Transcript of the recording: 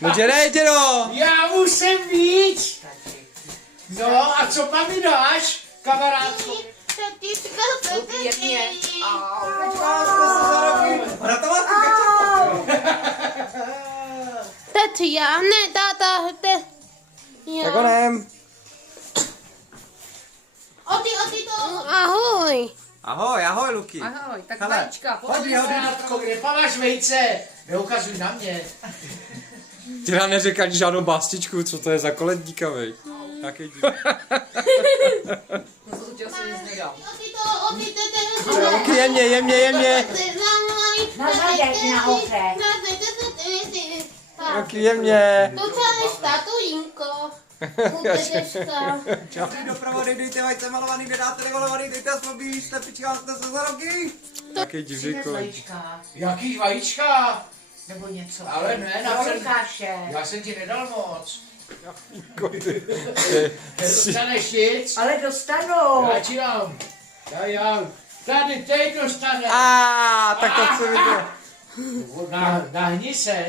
No dělej, dělo! Já musím víc. No a co mám mi dáš, kamarádko? Pěkně. Tati, já ne, táta, Tak onem. Oti to. Ahoj. Ahoj, ahoj, Luky. Ahoj, tak Hele, vajíčka, Pojď, pohodlí se. kamarádko, kde máš vejce? Neukazuj na mě. Ty nám neříkáš žádnou bástičku, co to je za koledníka, vej. Jaký dík. To se určitě asi nic nedá. Luky, jemně, jemně, jemně. Na zadek nahoře. Luky, jemně. To celý statujinko. Budeška. Čapí doprava, dejte vajce malovaný, nedáte nemalovaný, dejte aspoň bílý, slepička, jste se za roky. Jaký divný koledník. Vajíčka, Jaký vajíčka? nebo něco. Ale ne, na Do celý. Lukáše. Já jsem ti nedal moc. Nedostaneš nic? Ale dostanou. Já ti dám. Já. Tady, teď dostane. Tak to chci vidět. Nahni se.